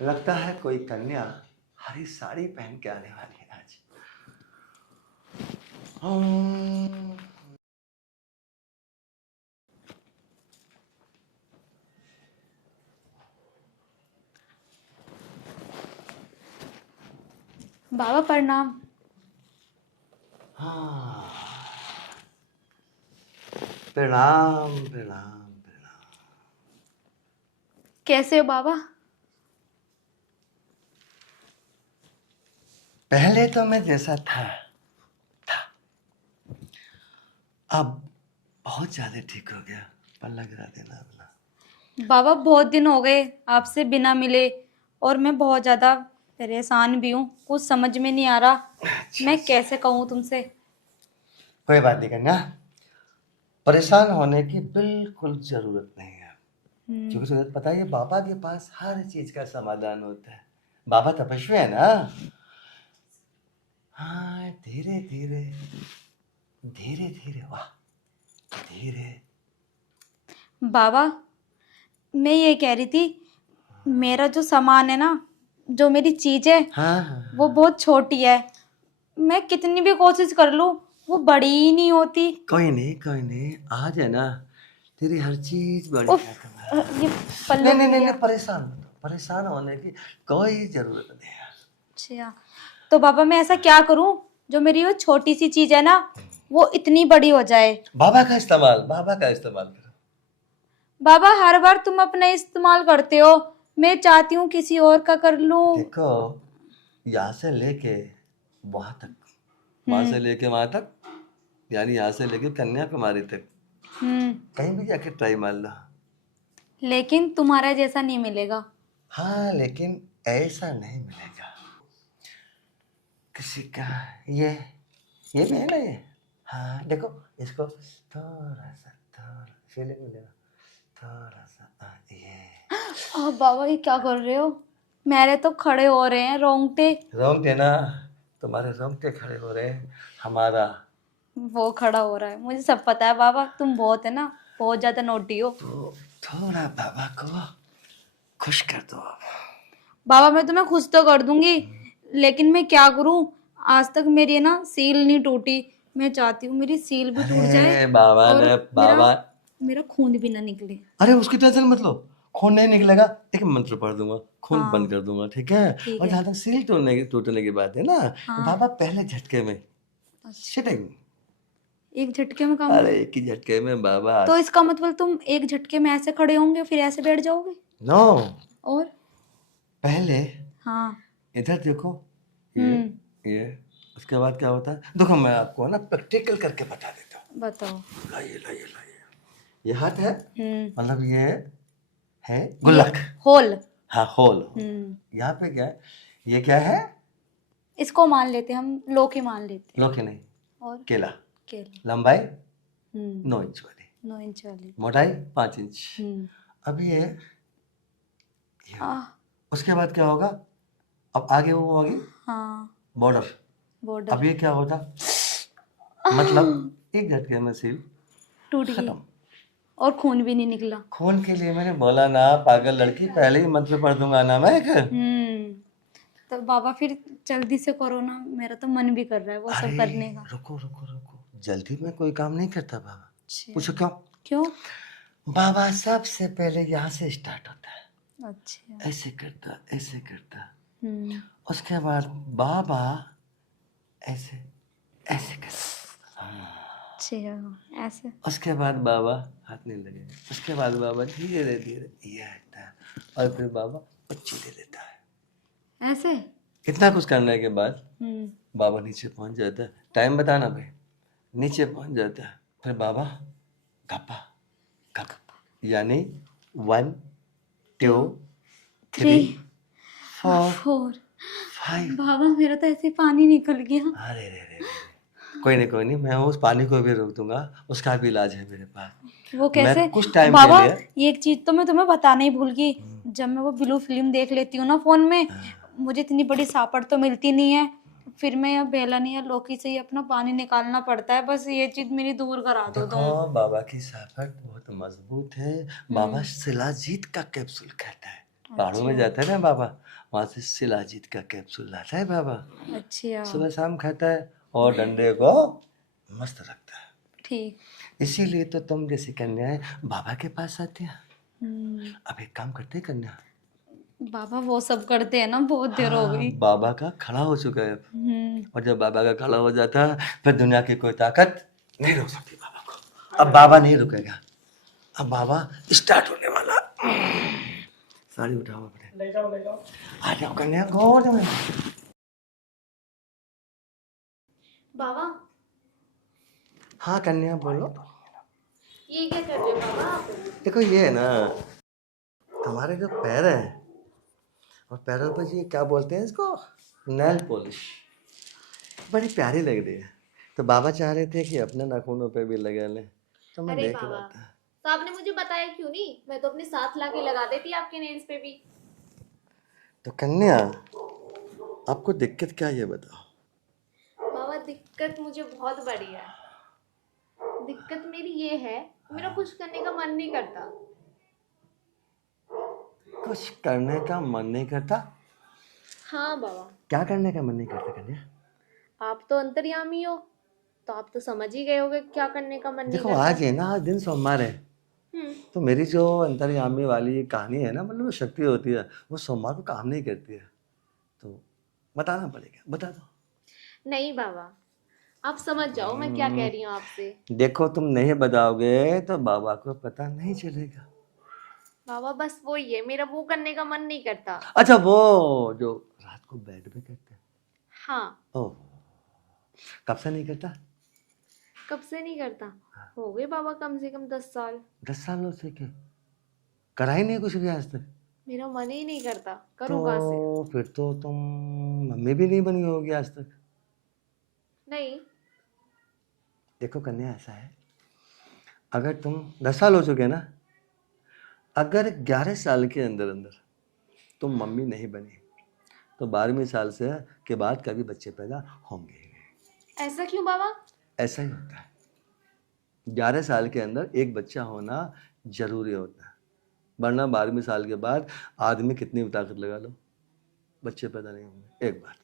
लगता है कोई कन्या हरी साड़ी पहन के आने वाली है आज। बाबा प्रणाम। हाँ, प्रणाम प्रणाम प्रणाम। कैसे हो बाबा? पहले तो मैं जैसा था अब बहुत ज्यादा ठीक हो गया। पल्ला गिरा देना अपना। बाबा बहुत दिन हो गए आपसे बिना मिले, और मैं बहुत ज्यादा परेशान भी हूँ। कुछ समझ में नहीं आ रहा मैं कैसे कहूँ तुमसे। कोई बात नहीं कन्या, परेशान होने की बिल्कुल जरूरत नहीं है। क्योंकि तुझे पता है बाबा के पास हर चीज का समाधान होता है। बाबा तपस्वी है ना। हाँ, धीरे धीरे धीरे धीरे, वाह धीरे। बाबा मैं ये कह रही थी, मेरा जो सामान है ना, जो मेरी चीज है, हाँ हाँ, वो बहुत छोटी है। मैं कितनी भी कोशिश कर लूँ वो बड़ी ही नहीं होती। कोई नहीं, आज है ना तेरी हर चीज बड़ी उफ, है तुम्हारा। ये पल्लू नहीं नहीं गिर नहीं गया। नहीं, परेशान मत हो, परेशान होने की कोई जरूरत नहीं है। अच्छा, तो बाबा मैं ऐसा क्या करूं जो मेरी वो छोटी सी चीज है ना, वो इतनी बड़ी हो जाए? बाबा का इस्तेमाल करो। बाबा हर बार तुम अपना इस्तेमाल करते हो, मैं चाहती हूँ किसी और का कर लूं। देखो, यहाँ से लेके वहां तक, वहां से हम्म लेके वहां तक, यानी यहाँ से लेके कन्याकुमारी तक, हम्म कहीं भी जाके ट्राई मार लो। लेकिन तुम्हारा जैसा नहीं मिलेगा। हाँ, लेकिन ऐसा नहीं मिलेगा किसी का। ये ये भी है ना ये। हाँ देखो, इसको थोड़ा फीलिंग मिलेगा, थोड़ा सा ये। बाबा ये क्या कर रहे हो? मेरे तो खड़े हो रहे हैं रोंगटे। रोंगटे ना, तुम्हारे रोंगटे खड़े हो रहे हैं, हमारा। वो खड़ा हो रहा है, मुझे सब पता है बाबा, तुम बहुत है ना, बहुत ज्यादा नोटी हो। तो थोड़ा बाबा को खुश कर दो अब। बाबा मैं तुम्हें खुश तो कर दूंगी, लेकिन मैं क्या करूं? आज तक मेरी है ना सील नहीं टूटी। मैं चाहती हूँ मेरी सील भी टूट जाए अरे बाबा और ने मेरा बाबा, मेरा खून भी ना निकले। अरे उसकी टेंशन मत लो, खून नहीं निकलेगा। एक मंत्र पढ़ दूंगा, खून बंद हाँ कर दूंगा, ठीक है। ठीक और है। जहां तक सील टूटने की बात है ना, तो हाँ बाबा पहले झटके में अच्छा, सिटिंग, एक झटके में काम अरे होगा? एक ही झटके में बाबा। तो इसका मतलब तुम एक झटके में ऐसे खड़े होंगे फिर ऐसे बैठ जाओगे? नो, और पहले हाँ। इधर देखो, ये हम्म ये उसके बाद क्या होता है देखो, मैं आपको ना प्रैक्टिकल करके बता देता हूँ। बताओ। लाइए, ये हाथ है, हम्म मतलब ये है ये गुल्लक। होल। हाँ, होल। हम्म यहाँ पे क्या है, ये क्या है? इसको मान लेते हैं हम, लोकी मान लेते हैं। लौकी नहीं, और केला। केला। लंबाई हम्म 9 इंच वाली, 9 इंच वाली। मोटाई 5 इंच। हम्म अब ये आ होगा। उसके बाद क्या होगा? अब आगे वो होगी हाँ बॉर्डर। बॉर्डर। अब ये क्या होता, मतलब एक झटके में सील टूट गई खत्म। और खून भी नहीं निकला। खून के लिए मैंने बोला ना पागल लड़की, पहले ही मंत्र पढ़ दूंगा ना मैं एक। हम्म तो बाबा फिर जल्दी से करो ना, मेरा तो मन भी कर रहा है वो सब अरे करने का। रुको, जल्दी में कोई काम नहीं करता बाबा। अच्छा। पूछो क्यों? क्यों? बाबा सबसे पहले यहाँ से स्टार्ट होता है, अच्छा। ऐसे करता, हम्म उसके बाद बाबा ऐसे ऐसे करता, अच्छा ऐसे। उसके बाद बाबा हाथ नहीं लगेगा, उसके बाद बाबा धीरे धीरे ये हटता है, और फिर बाबा बच्ची दे देता है। ऐसे। इतना कुछ करने के बाद हम्म बाबा नीचे पहुंच जाता है। टाइम बताना भाई। नीचे पहुंच जाता है, फिर बाबा गप्पा गप, यानी 1 2 2 3 3 4 4। 5। बाबा मेरा तो ऐसे पानी निकल गया। अरे रे, कोई नहीं, मैं उस पानी को भी रोक दूंगा, उसका भी इलाज है मेरे पास। वो मैं कैसे? कुछ टाइम के बाबा लिए, ये एक चीज तो मैं तुम्हें बताना ही भूल गई। जब मैं वो ब्लू फिल्म देख लेती हूँ ना फोन में, मुझे इतनी बड़ी सांपड़ तो मिलती नहीं है, फिर मैं या बेलन या लौकी से ही अपना पानी निकालना पड़ता है। बस ये चीज मेरी दूर करा दो देखो तुम। बाबा की साफत बहुत मजबूत है। बाबा हम्म शिलाजीत का कैप्सूल खाता है, पहाड़ों में अच्छा जाता है ना बाबा, वहां से शिलाजीत का कैप्सूल लाता है बाबा, अच्छा सुबह शाम खाता है और डंडे को मस्त रखता है। ठीक। इसीलिए तो तुम जैसी कन्याएं बाबा के पास आती हैं। हम्म, अब एक काम करते हैं कन्या, बाबा वो सब करते हैं ना, बहुत देर हो हाँ गई। बाबा का खड़ा हो चुका है अब। हम्म। और जब बाबा का खड़ा हो जाता है फिर दुनिया की कोई ताकत नहीं रोक सकती बाबा को। अब बाबा नहीं रुकेगा, अब बाबा स्टार्ट होने वाला। साड़ी उठाओ अपने, ले जाओ आ जाओ कन्या गोद में। बाबा, हाँ कन्या बोलो। ये क्या कर रहे हो बाबा आप? देखो ये है ना, हमारे जो पैर हैं और पैरों पर ये क्या बोलते हैं इसको, नेल पॉलिश, बड़ी प्यारी लग रही है। तो बाबा चाह रहे थे कि अपने नाखूनों पे भी लगा लें, तो मैं अरे देख बाबा, रहा था। तो आपने मुझे बताया क्यों नहीं? मैं तो अपने साथ लाके लगा देती आपके नेल्स पे भी। तो कन्या आपको दिक्कत क्या है ये बताओ। बाबा दिक्कत मुझे बहुत बड़ी है। दिक्कत मेरी ये है, मेरा कुछ करने का मन नहीं करता। कुछ करने का मन नहीं करता? हाँ बाबा, क्या करने का मन नहीं करता कन्या? आप तो अंतर्यामी हो, तो आप तो समझ ही गए होगे क्या करने का मन नहीं देखो करता। आज है ना, आज दिन सोमवार है, हम्म। तो मेरी जो अंतर्यामी वाली कहानी है ना, मतलब वो शक्ति होती है, वो सोमवार को काम नहीं करती है, तो बताना पड़ेगा, बता दो। नहीं बाबा, आप समझ जाओ मैं क्या कह रही हूँ आपसे। देखो तुम नहीं बताओगे तो बाबा को पता नहीं चलेगा। बाबा बस वही है, मेरा वो करने का मन नहीं करता। अच्छा वो जो रात को बेड पे करते हैं, हाँ। ओह कब से नहीं करता? कब से नहीं करता? हो गए बाबा कम से कम 10 साल। 10 सालों से क्या करा ही नहीं कुछ भी आज तक? मेरा मन ही नहीं करता, तो करूँ कहाँ से? फिर तो तुम मम्मी भी नहीं बनी होगी आज तक। नहीं। देखो कन्या ऐसा है, अगर तुम 10 साल हो चुके ना, अगर 11 साल के अंदर अंदर तुम मम्मी नहीं बनी तो 12वें साल से के बाद कभी बच्चे पैदा होंगे ही नहीं। ऐसा क्यों बाबा? ऐसा ही होता है, 11 साल के अंदर एक बच्चा होना जरूरी होता है, वरना 12वें साल के बाद आदमी कितनी भी ताकत लगा लो बच्चे पैदा नहीं होंगे। एक बात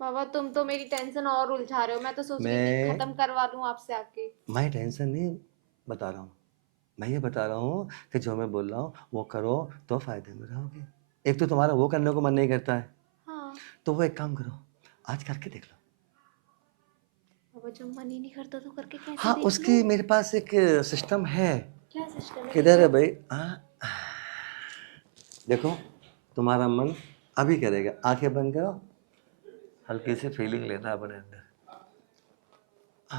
बाबा तुम तो मेरी टेंशन और उलझा रहे हो, मैं तो सोच रही थी मैं खत्म करवा लूं आपसे आके। मैं टेंशन नहीं बता रहा हूँ, मैं ये बता रहा हूँ कि जो मैं बोल रहा हूँ वो करो तो फायदे में रहोगे। एक तो तुम्हारा वो करने को मन नहीं करता है, हाँ। तो वो एक काम करो, आज करके देख लो। बाबा जब मन ही नहीं करता तो करके कैसे हाँ देख उसकी लूं? मेरे पास एक सिस्टम है। क्या सिस्टम है? किधर है बताओ। भाई? देखो तुम्हारा मन अभी करेगा, आंखें बंद करो, हल्की सी फीलिंग लेना अपने अंदर। आ,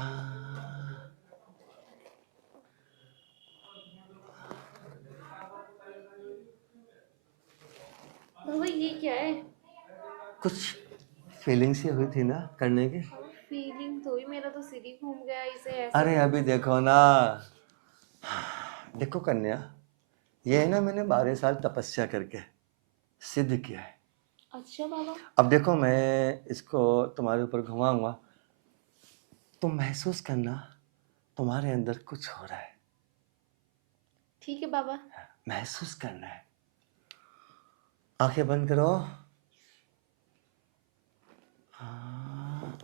बाबा ये क्या है? कुछ फीलिंग सी हुई थी ना करने की। बाबा फीलिंग तो ही, मेरा तो सिर ही घूम गया इसे ऐसे। अरे अभी देखो ना, देखो कन्या, ये है ना मैंने 12 साल तपस्या करके सिद्ध किया है। अच्छा बाबा। अब देखो मैं इसको तुम्हारे ऊपर घुमाऊंगा, तुम महसूस करना तुम्हारे अंदर कुछ हो रहा है, ठीक है बाबा। महसूस करना है। आंखें बंद करो। हाँ,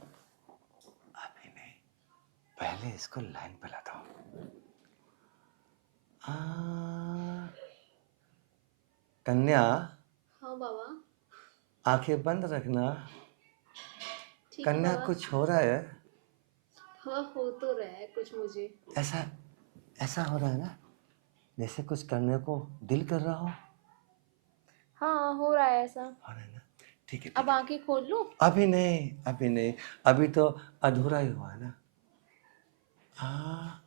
अभी नहीं, पहले इसको लाइन पे लाता हूँ। कन्या हाँ बाबा। आंखें बंद रखना। ठीक है कन्या बाबा। कुछ हो रहा है, हाँ हो तो रहा है कुछ मुझे। ऐसा ऐसा हो रहा है ना जैसे कुछ करने को दिल कर रहा हो। हाँ हो रहा है ऐसा। हो रहा है ना? ठीक है अब आंखें खोल लूं? अभी नहीं, अभी नहीं, अभी तो अधूरा ही हुआ है ना। हाँ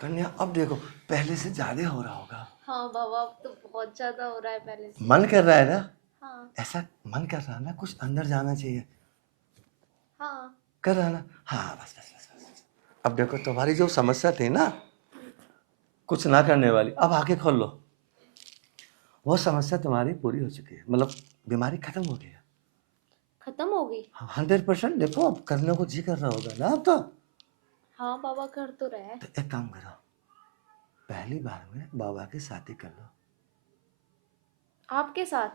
कन्या अब देखो पहले से ज्यादा हो रहा होगा। हाँ बाबा अब तो बहुत ज्यादा हो रहा है पहले से। मन कर रहा है ना, हाँ। ऐसा मन कर रहा है ना, कुछ अंदर जाना चाहिए, हाँ। कर रहा है ना। हाँ बस बस बस बस। अब देखो तुम्हारी जो समस्या थी ना कुछ ना करने वाली, अब आंखें खोल लो, वो समस्या तुम्हारी पूरी हो चुकी है, मतलब बीमारी खत्म हो गई है। खत्म हो गई? 100%। देखो अब करने को जी कर रहा होगा ना अब तो। हाँ बाबा कर तो रहा है। तो एक काम करो, पहली बार में बाबा की शादी कर लो। आपके साथ?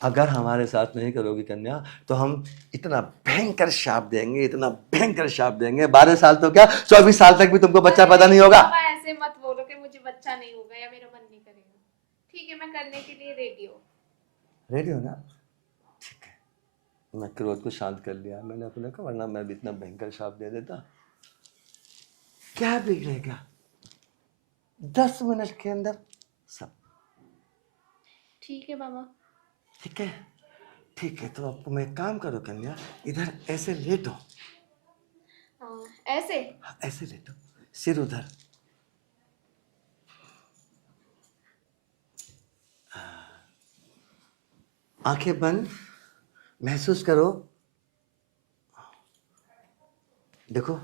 अगर हमारे साथ नहीं करोगी कन्या तो हम इतना भयंकर शाप देंगे, इतना भयंकर शाप देंगे, 12 साल तो क्या 24 साल तक भी तुमको बच्चा पैदा नहीं होगा। बाबा ऐसे मत बोलो कि मुझे बच्चा नहीं होगा या मेरा मन नहीं करेगा। ठीक है, मैं करने के लिए रेडी हूँ। रेडी हो ना? ठीक है, मैं क्रोध को शांत कर लिया मैंने अपने को, वरना मैं भी इतना भयंकर शाप दे देता। क्या बिगड़ेगा, 10 मिनट के अंदर सब। ठीक है बाबा। ठीक है, ठीक है, तो अब तुम एक काम करो कन्या, इधर ऐसे लेटो। ऐसे? हाँ, ऐसे लेटो, सिर उधर। आंखें बंद, महसूस करो। देखो,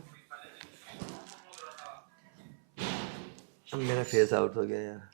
अब मेरा फेस आउट हो गया यार।